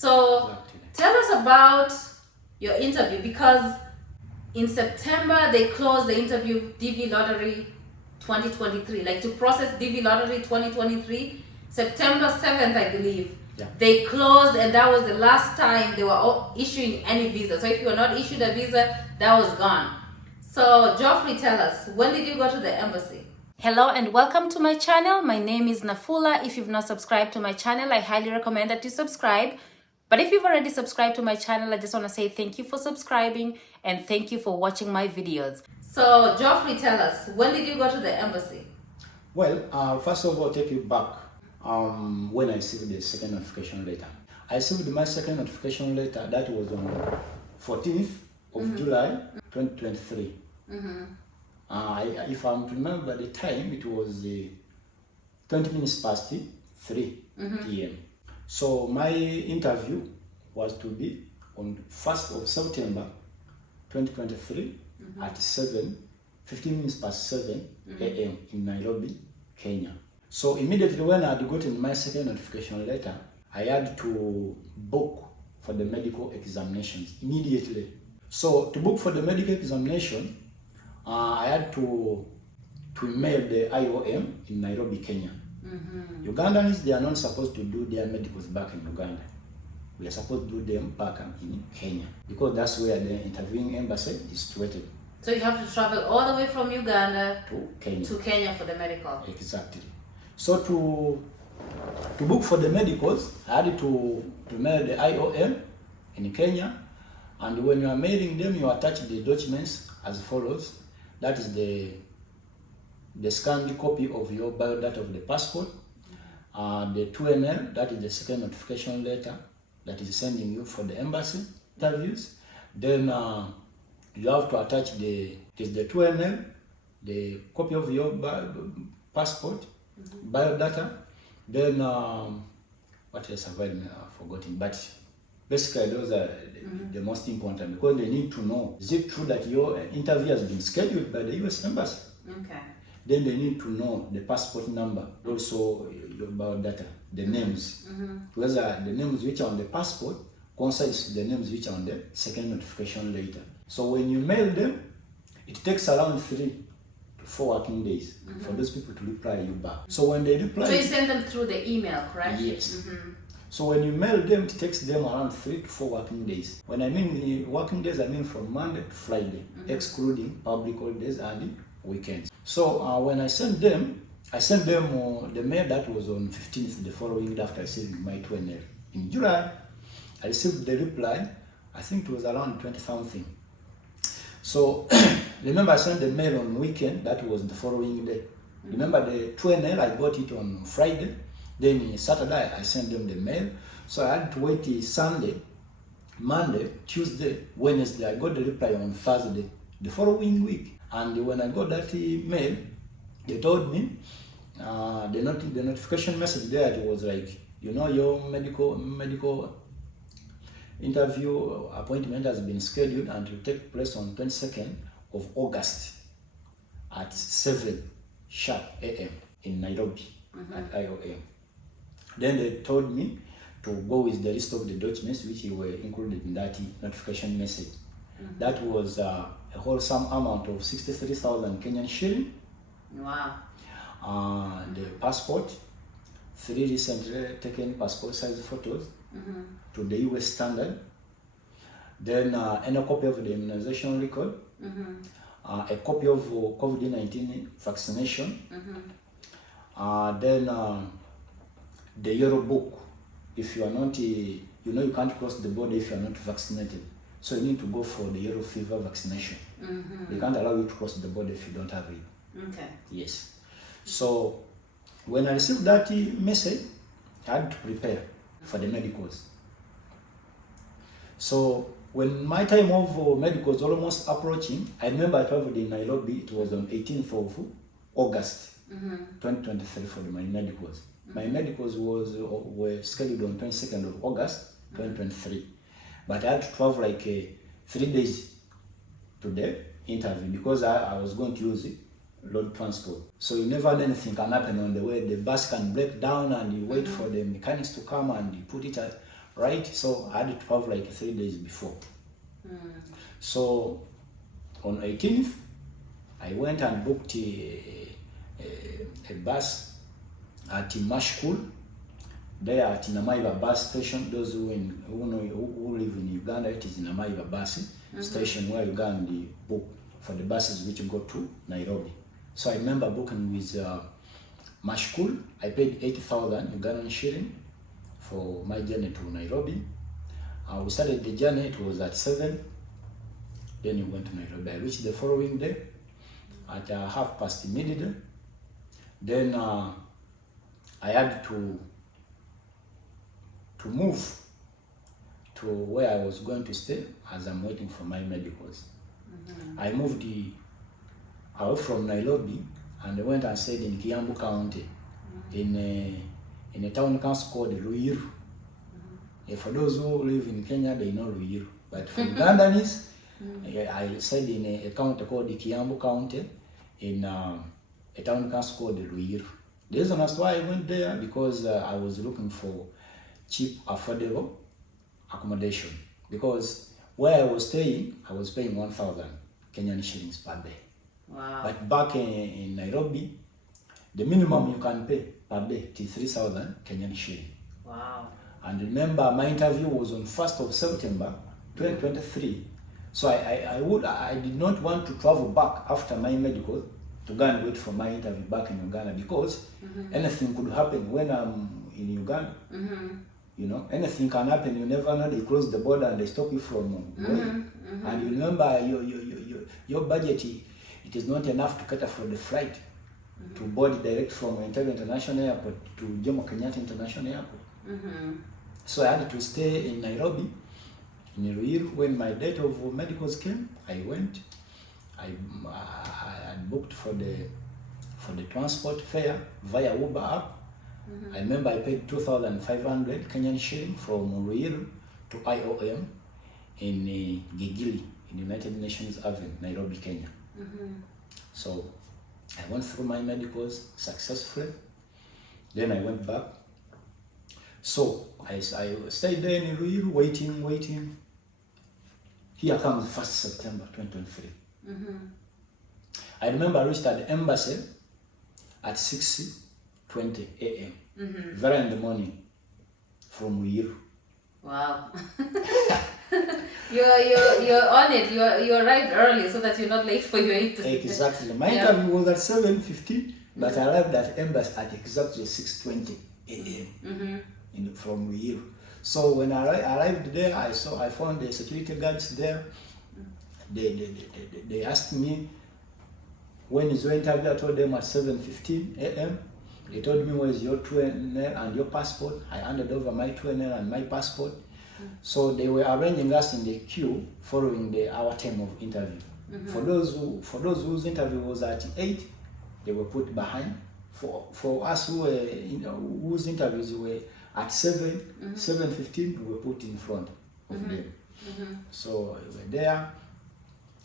So tell us about your interview, because in September they closed the interview DV Lottery 2023, like to process DV Lottery 2023, September 7th, I believe. Yeah. They closed, and that was the last time they were issuing any visa. So if you were not issued a visa, that was gone. So Geoffrey, tell us, when did you go to the embassy? Hello and welcome to my channel. My name is Nafula. If you've not subscribed to my channel, I highly recommend that you subscribe. But if you've already subscribed to my channel, I just want to say thank you for subscribing and thank you for watching my videos. So Geoffrey, tell us, when did you go to the embassy? Well, first of all, take you back when I received the second notification letter. I received my second notification letter, that was on 14th of July 2023. If I remember the time, it was 20 minutes past 3 p.m. So my interview was to be on 1st of September 2023 at 15 minutes past 7 a.m. in Nairobi, Kenya. So immediately when I had gotten my second notification letter, I had to book for the medical examinations immediately. So to book for the medical examination, I had to mail the IOM in Nairobi, Kenya. Ugandans, they are not supposed to do their medicals back in Uganda. We are supposed to do them back in Kenya, because that's where the interviewing embassy is situated. So you have to travel all the way from Uganda to Kenya for the medical. Exactly. So to book for the medicals, I had to mail the IOM in Kenya, and when you are mailing them, you attach the documents as follows. That is the scanned copy of your biodata of the passport, the 2NL, that is the second notification letter that is sending you for the embassy interviews. Then you have to attach the 2NL, the copy of your passport, biodata. Then what else have I forgotten? But basically those are the most important, because they need to know, is it true that your interview has been scheduled by the US Embassy? Okay. Then they need to know the passport number, also your biodata, the names. Whether the names which are on the passport coincides with the names which are on the second notification letter. So when you mail them, it takes around 3 to 4 working days for those people to reply you back. So when they reply... So you send them through the email, correct? Yes. So when you mail them, it takes them around 3 to 4 working days. When I mean working days, I mean from Monday to Friday, excluding public holidays and weekends. So when I sent them the mail that was on 15th, the following day after receiving my 2NL. In July, I received the reply, I think it was around 20-something. So remember I sent the mail on weekend, that was the following day. Remember the 2NL, I got it on Friday. Then Saturday, I sent them the mail. So I had to wait till Sunday, Monday, Tuesday, Wednesday. I got the reply on Thursday, the following week. And when I got that email, they told me, the notification message there, it was like, you know, your medical interview appointment has been scheduled and will take place on 22nd of August at 7 sharp a.m. in Nairobi at IOM. Then they told me to go with the list of the documents which were included in that notification message. That was a whole sum amount of 63,000 Kenyan shilling. Wow. The passport, 3 recently taken passport size photos to the US standard. Then any copy of the immunization record, a copy of COVID-19 vaccination, then the Euro book. If you are not, you know, you can't cross the border if you are not vaccinated. So you need to go for the yellow fever vaccination. They can't allow you to cross the border if you don't have it. Okay. Yes. So when I received that message, I had to prepare for the medicals. So when my time of medicals almost approaching, I remember I traveled in Nairobi. It was on 18th of August 2023 for my medicals. My medicals were scheduled on 22nd of August 2023. But I had to travel like 3 days to the interview because I was going to use road transport. So you never know anything can happen on the way. The bus can break down and you wait for the mechanics to come and you put it right? So I had to travel like 3 days before. So on 18th, I went and booked a bus at Mashkul, there at Namaiva bus station. Those who live in Uganda, it is Namaiva bus station where you go and book for the buses which go to Nairobi. So I remember booking with Mashkul. I paid 80,000 Ugandan shilling for my journey to Nairobi. We started the journey, it was at 7. Then we went to Nairobi. I reached the following day at midday. Then I had to move to where I was going to stay as I'm waiting for my medicals. I moved away from Nairobi and I went and stayed in Kiambu County in a town council called Ruiru. For those who live in Kenya, they know Ruiru. But for Ugandans, I stayed in a county called Kiambu County in a town council called Ruiru. The reason as why I went there because I was looking for cheap, affordable accommodation. Because where I was staying, I was paying 1,000 Kenyan shillings per day. Wow. But back in Nairobi, the minimum you can pay per day is 3,000 Kenyan shillings. Wow. And remember, my interview was on 1st of September 2023. So I did not want to travel back after my medical to go and wait for my interview back in Uganda because anything could happen when I'm in Uganda. You know, anything can happen. You never know. They close the border and they stop you from going. And you remember your budget, it is not enough to cater for the flight to board direct from Entebbe International Airport to Jomo Kenyatta International Airport. So I had to stay in Nairobi, in Ruiru. When my date of medicals came, I went. I booked for the transport fare via Uber app. I remember I paid 2,500 Kenyan shilling from Ruiru to IOM in Gigili, in United Nations Avenue, Nairobi, Kenya. So I went through my medicals successfully. Then I went back. So I stayed there in Ruiru, waiting. Here comes 1st September 2023. I remember I reached at the embassy at 6:20 a.m. Very in the morning from Ruiru. Wow. You're on it. You arrived early so that you're not late for your interview. Exactly. My interview was at 7:15, but I arrived at embassy at exactly 6:20 a.m. From Ruiru. So when I arrived there, I found the security guards there. They asked me, when is your interview? I told them at 7:15 a.m. They told me, where is your 2NL and your passport? I handed over my 2NL and my passport. So they were arranging us in the queue following our time of interview. For those whose interview was at 8, they were put behind. For us who were, whose interviews were at 7:15, we were put in front of them. So we were there.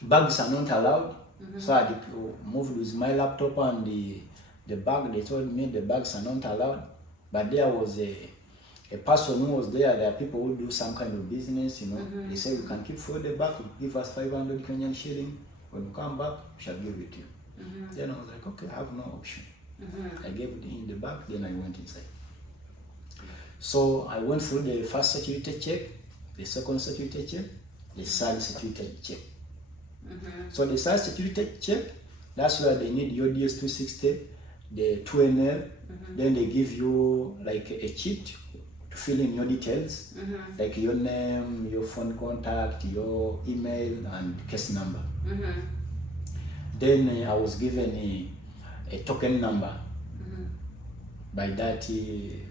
Bags are not allowed. So I moved with my laptop and the bag. They told me the bags are not allowed. But there was a person who was there. There are people who do some kind of business, They say, we can keep for the bag, give us 500 Kenyan shilling. When we come back, we shall give it to you. Then I was like, okay, I have no option. I gave it in the bag, then I went inside. So I went through the first security check, the second security check, the third security check. So the third security check, that's where they need your DS260, the 2NL, then they give you like a sheet to fill in your details, like your name, your phone contact, your email, and case number. Then I was given a token number by that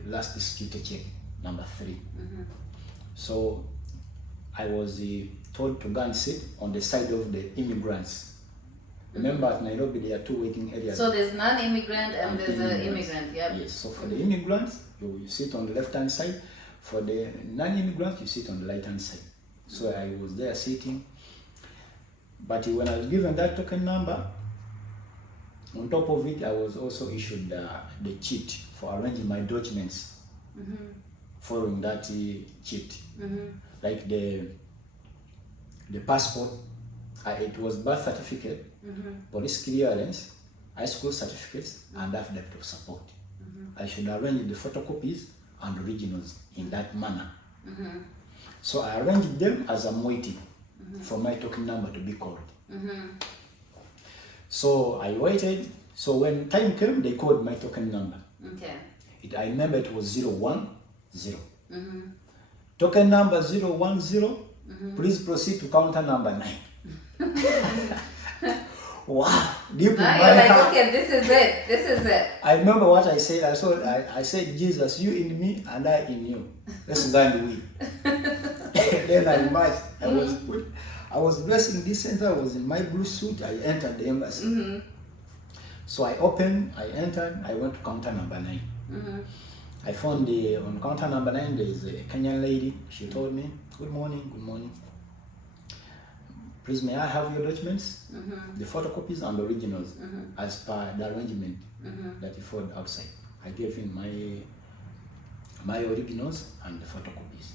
last security check, number 3. So I was told to go and sit on the side of the immigrants. Remember, at Nairobi there are 2 waiting areas. So there's non-immigrant and there's an immigrant. Yes. So for the immigrants, you sit on the left-hand side. For the non-immigrants, you sit on the right-hand side. So I was there sitting. But when I was given that token number, on top of it, I was also issued the cheat for arranging my documents following that cheat. Like the passport, it was birth certificate, police clearance, high school certificates, and affidavit of support. I should arrange the photocopies and originals in that manner. So I arranged them as I'm waiting for my token number to be called. So I waited. So when time came, they called my token number. Okay. I remember it was 010. Token number 010. Please proceed to counter number 9. Wow. Deep now in you're my like, heart. okay, this is it. This is it. I remember what I said. I said, Jesus, you in me and I in you. Let's go and win. Then I marched. I was blessing this center. I was in my blue suit. I entered the embassy. So I opened, I entered, I went to counter number 9. I found on counter number 9, there is a Kenyan lady. She told me, good morning, good morning. Please, may I have your documents? The photocopies and originals as per the arrangement that you found outside. I gave him my originals and the photocopies.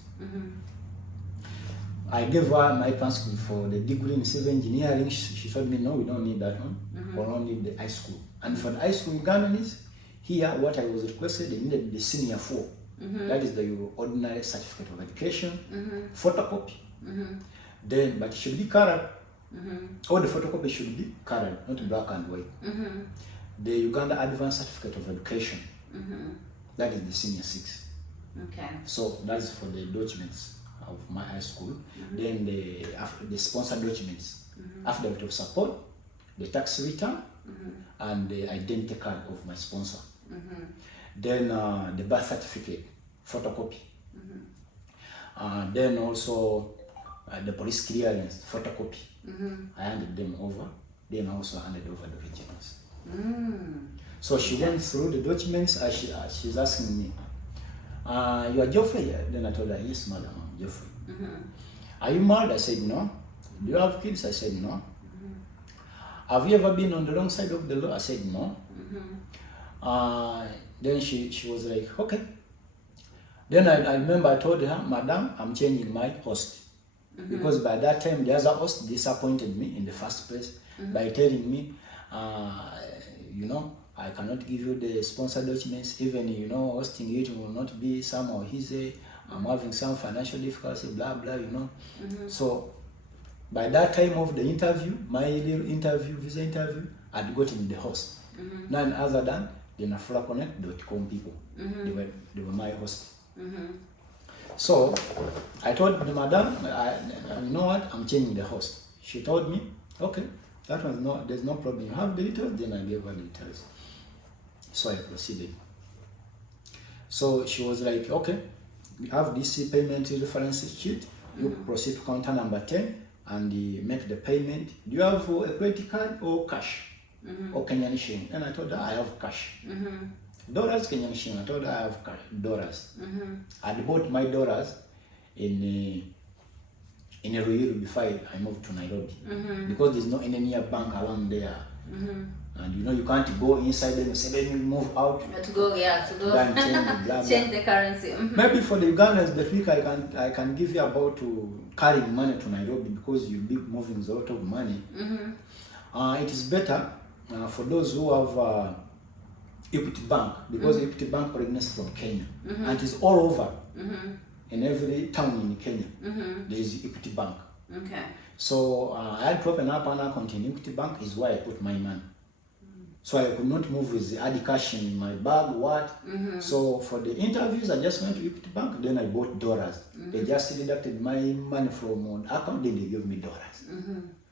I gave her my transcript for the degree in civil engineering. She told me, no, we don't need that one. We only need the high school. And for the high school in Ugandans, here what I was requested, they needed the senior 4. That is the ordinary certificate of education, photocopy. Then, but it should be colored. All the photocopies should be colored, not black and white. The Uganda Advanced Certificate of Education, that is the senior 6. Okay. So that's for the documents of my high school. Then the sponsored documents, affidavit of support, the tax return, and the identity card of my sponsor. Then the birth certificate, photocopy. Then also the police clearance, photocopy. I handed them over. Then I also handed over the originals. So she went through the documents. She's asking me, you are Geoffery? Then I told her, yes, madam, I'm Geoffery. Are you married? I said, no. Do you have kids? I said, no. Have you ever been on the wrong side of the law? I said, no. Then she was like, okay. Then I remember I told her, madam, I'm changing my host. Because by that time, the other host disappointed me in the first place by telling me, you know, I cannot give you the sponsor documents, even, you know, hosting it will not be somehow easy. I'm having some financial difficulty, blah, blah, you know. So by that time of the interview, my little interview, visa interview, I'd gotten the host. None other than the NAFULAconnect.com people. They were my host. So I told the madam, you know what, I'm changing the host. She told me, okay, that was there's no problem. You have the details? Then I gave her the details. So I proceeded. So she was like, okay, we have this payment reference sheet. You proceed to counter number 10 and make the payment. Do you have a credit card or cash? Or Kenyan shilling? And I told her I have cash. Dollars, Kenyan shilling. I told her I have dollars. I bought my dollars in Ruiru before I moved to Nairobi. Because there's no any near bank around there. And you know, you can't go inside them and say, let me move out. To go change the currency. Maybe for the Ugandans that week I can give you about to carrying money to Nairobi because you'll be moving a lot of money. It is better for those who have Equity Bank, because Equity Bank originates from Kenya and it is all over. In every town in Kenya there is Equity Bank. Okay. So I had to open up an account in Equity Bank, is where I put my money. So I could not move with the add cash in my bag, what. So for the interviews, I just went to Equity Bank, then I bought dollars. They just deducted my money from one account, then they gave me dollars.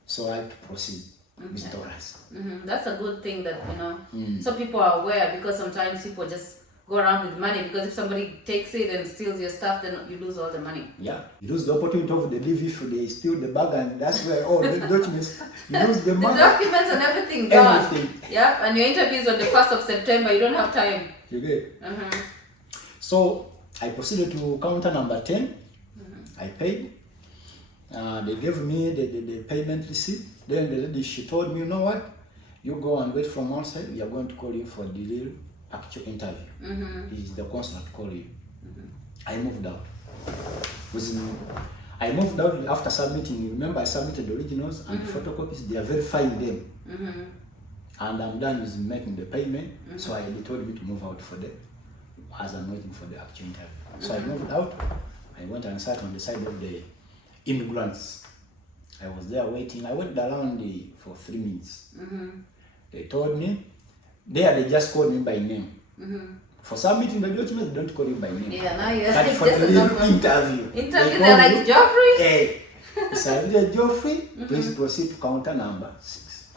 So I had to proceed with dollars. That's a good thing that, you know, some people are aware, because sometimes people just go around with money, because if somebody takes it and steals your stuff, then you lose all the money. Yeah, you lose the opportunity of the DV if they steal the bag, and that's where all the documents, you lose the money. The documents and everything gone. Yep, and your interview is on the 1st of September, you don't have time. You get. So I proceeded to counter number 10. I paid. They gave me the payment receipt. Then the lady, she told me, you know what? You go and wait from outside. We are going to call you for the real actual interview. It's the consular to call you. I moved out. I moved out after submitting. Remember, I submitted the originals and photocopies. They are verifying them. And I'm done with making the payment. So they told me to move out for them as I'm waiting for the actual interview. So I moved out. I went and sat on the side of the immigrants. I was there waiting. I waited around for 3 minutes. They told me, they just called me by name. For submitting the documents, they don't call you by name. Yeah, now you're but like, for the interview. They're like, Geoffrey? Hey, Mr. Geoffrey, please proceed to counter number 6.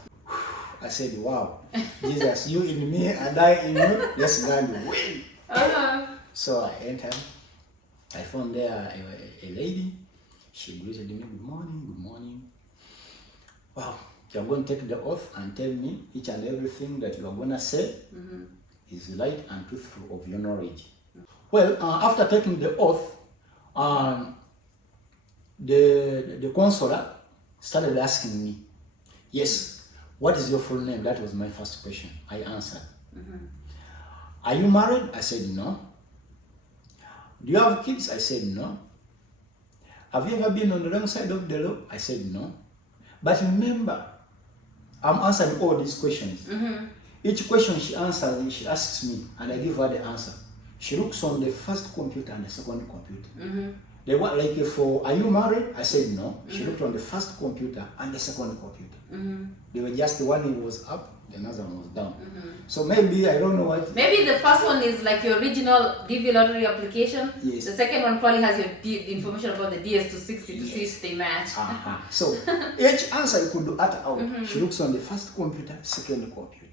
I said, wow, Jesus, you in me and I in you, let's go and win. So I entered. I found there a lady. She greeted me, good morning, good morning. Wow, you're going to take the oath and tell me each and everything that you are going to say is right and truthful of your knowledge. Well, after taking the oath, the consular started asking me, yes, what is your full name? That was my first question. I answered. Are you married? I said no. Do you have kids? I said no. Have you ever been on the wrong side of the law? I said no. But remember, I'm answering all these questions. Each question she answers, she asks me, and I give her the answer. She looks on the first computer and the second computer. They were like, for, are you married? I said no. She looked on the first computer and the second computer. They were just, the one was up, the other one was down. So maybe, I don't know what. Maybe the first one is like your original DV lottery application. Yes. The second one probably has your information about the DS260 to see if they match. So each answer you could do at out. She looks on the first computer, second computer.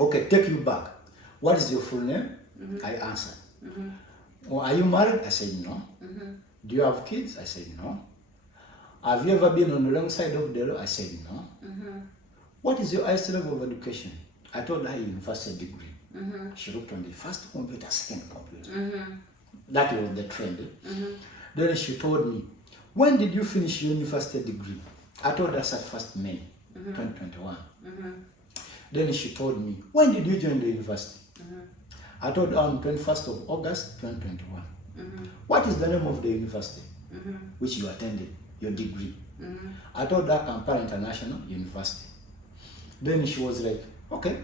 Okay, take you back. What is your full name? I answered. Well, are you married? I said no. Do you have kids? I said no. Have you ever been on the wrong side of the law? I said no. What is your highest level of education? I told her university degree. She looked on the first computer, second computer. That was the trend. Then she told me, when did you finish your university degree? I told her at 1st May 2021. Then she told me, when did you join the university? I told her on 21st of August 2021. What is the name of the university which you attended, your degree? I told her Kampala International University. Then she was like, okay.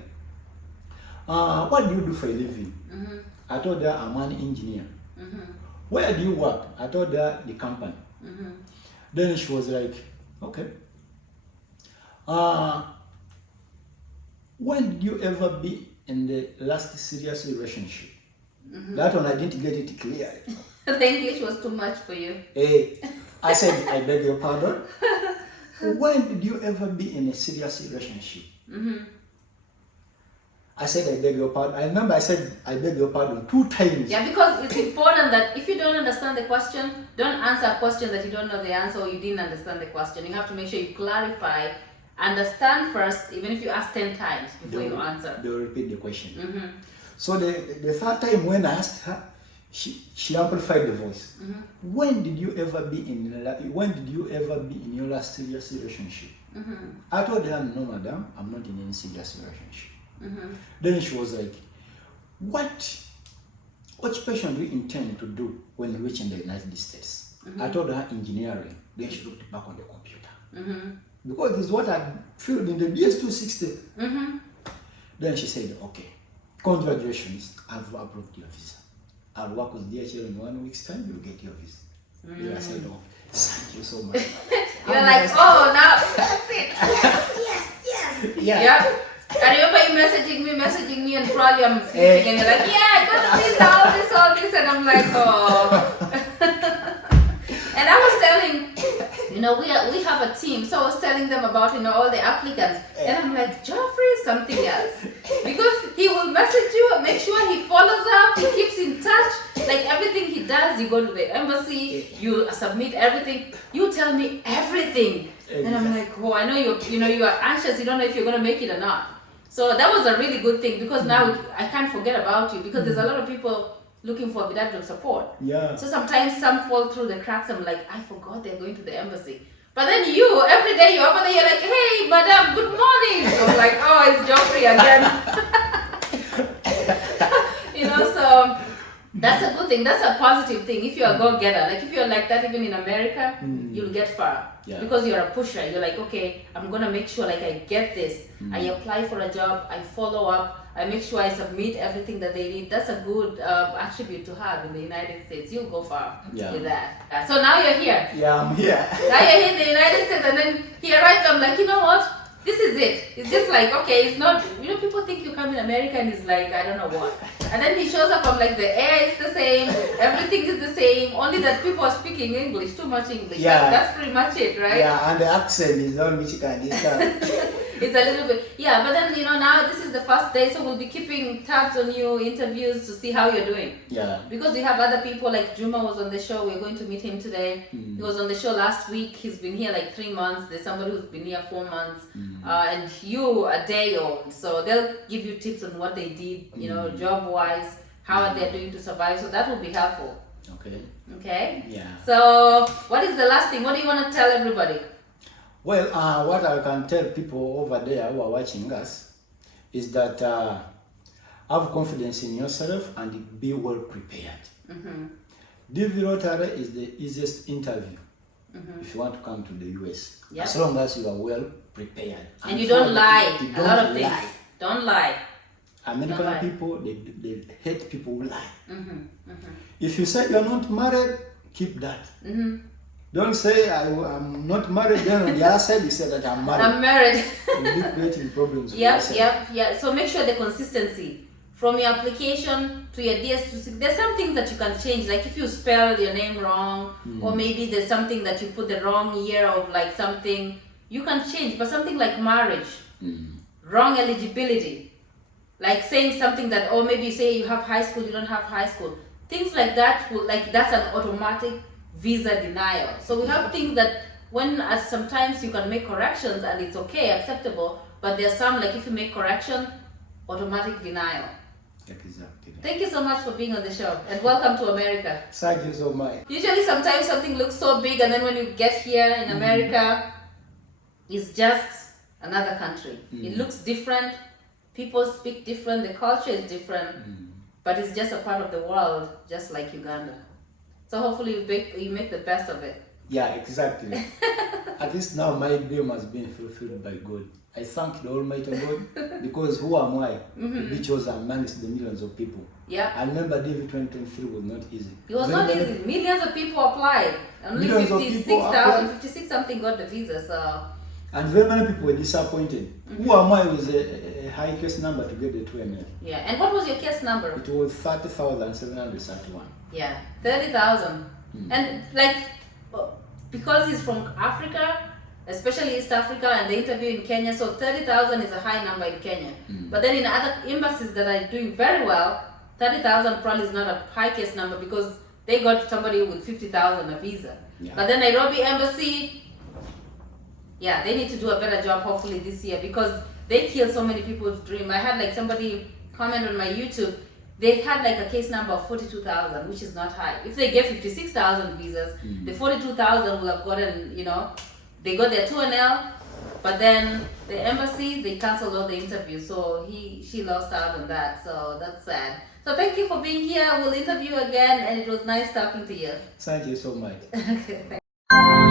What do you do for a living? I told her I'm an engineer. Where do you work? I told her the company. Then she was like, okay. When did you ever be in the last serious relationship? That one I didn't get it clear. The English was too much for you. Hey, I said, I beg your pardon. When did you ever be in a serious relationship? I said, I beg your pardon. I remember I said, I beg your pardon 2 times. Yeah, because it's important that if you don't understand the question, don't answer a question that you don't know the answer or you didn't understand the question. You have to make sure you clarify, understand first, even if you ask 10 times before you answer. They'll repeat the question. So the 3rd time when I asked her, she amplified the voice. When did you ever be in your last serious relationship? I told her, no, madam, I'm not in any serious relationship. Then she was like, what occupation do you intend to do when you reach in the United States? I told her engineering. Then she looked back on the computer. Because this is what I filled in the DS260. Then she said, okay, congratulations, I've approved your visa. I'll work with DHL in 1 week's time, you'll get your visa. Then I said, oh, thank you so much. You're like, oh, now that's it. Yes. Yeah. I remember you messaging me, and probably I'm sleeping, and you're like, yeah, I got the visa, all this, and I'm like, oh. And I was telling, we have a team, so I was telling them about, all the applicants, and I'm like, Geoffrey is something else, because he will message you, make sure he follows up, he keeps in touch, like everything he does, you go to the embassy, you submit everything, you tell me everything, and I'm like, oh, I know you are anxious, you don't know if you're gonna make it or not. So that was a really good thing, because now I can't forget about you, because there's a lot of people looking for Vidal support. Yeah. So sometimes some fall through the cracks. I'm like, I forgot they're going to the embassy. But then every day you're over there, you're like, hey, madam, good morning. So I'm like, oh, it's Geoffrey again. So That's a good thing. That's a positive thing. If you're a go-getter, like if you're like that even in America, you'll get far. Yeah. Because you're a pusher. You're like, okay, I'm going to make sure like I get this. I apply for a job. I follow up. I make sure I submit everything that they need. That's a good attribute to have in the United States. You'll go far with that. So now you're here. Yeah, I'm here. Now you're here in the United States, and then he arrived. I'm like, you know what? This is it. It's just like, okay, it's not, you know, people think you come in America and it's like, I don't know what. And then he shows up, I'm like, the air is the same, everything is the same, only that people are speaking English, too much English. Yeah. That's pretty much it, right? Yeah, and the accent is not which you can understand. It's a little bit, yeah, but then, you know, now this is the first day, so we'll be keeping tabs on you, interviews to see how you're doing. Yeah. Because we have other people, like Juma was on the show, we're going to meet him today. He was on the show last week, he's been here like 3 months, there's somebody who's been here 4 months, and you a day old. So they'll give you tips on what they did, you know, job-wise, how are they doing to survive, so that will be helpful. Okay. Okay? Yeah. So, what is the last thing? What do you want to tell everybody? Well, what I can tell people over there who are watching us is that have confidence in yourself and be well prepared. DV lottery is the easiest interview if you want to come to the US. Yep. As long as you are well prepared. And you don't lie. You A lot of don't things. lie. Don't lie. American Don't lie. people, they hate people who lie. If you say you're not married, keep that. Don't say I'm not married, then on the other side you say that I'm married. I'm married. You'll be creating problems for yourself. Yeah. So make sure the consistency from your application to your DS2. There's some things that you can change, like if you spell your name wrong, or maybe there's something that you put the wrong year of like something, you can change. But something like marriage, wrong eligibility, like saying something that, or maybe you say you have high school, you don't have high school. Things like that, like that's an automatic visa denial. So we have things that when sometimes you can make corrections and it's okay, acceptable, but there's some like if you make correction, automatic denial. Exactly. Thank you so much for being on the show and welcome to America. Thank you so much. Usually sometimes something looks so big and then when you get here in America, it's just another country. It looks different, people speak different, the culture is different, but it's just a part of the world, just like Uganda. So hopefully you make the best of it. Yeah, exactly. At least now my dream has been fulfilled by God. I thank the Almighty God because who am I to be chosen amongst the millions of people? Yeah. I remember DV2023 was not easy. It was not easy. Millions of people applied. Only 56 something got the visa. So. And very many people were disappointed. Who am I with a high case number to get the 2ML? Yeah. And what was your case number? It was 30,731. Yeah, 30,000. And like, because he's from Africa, especially East Africa, and the interview in Kenya, so 30,000 is a high number in Kenya. But then in other embassies that are doing very well, 30,000 probably is not a high case number because they got somebody with 50,000 a visa. Yeah. But then Nairobi Embassy, yeah, they need to do a better job hopefully this year because they kill so many people's dream. I had like somebody comment on my YouTube, they had like a case number of 42,000, which is not high. If they get 56,000 visas, the 42,000 will have gotten, you know, they got their 2NL, but then the embassy, they canceled all the interviews. So she lost out on that. So that's sad. So thank you for being here. We'll interview again, and it was nice talking to you. Thank you so much. Okay, thank you.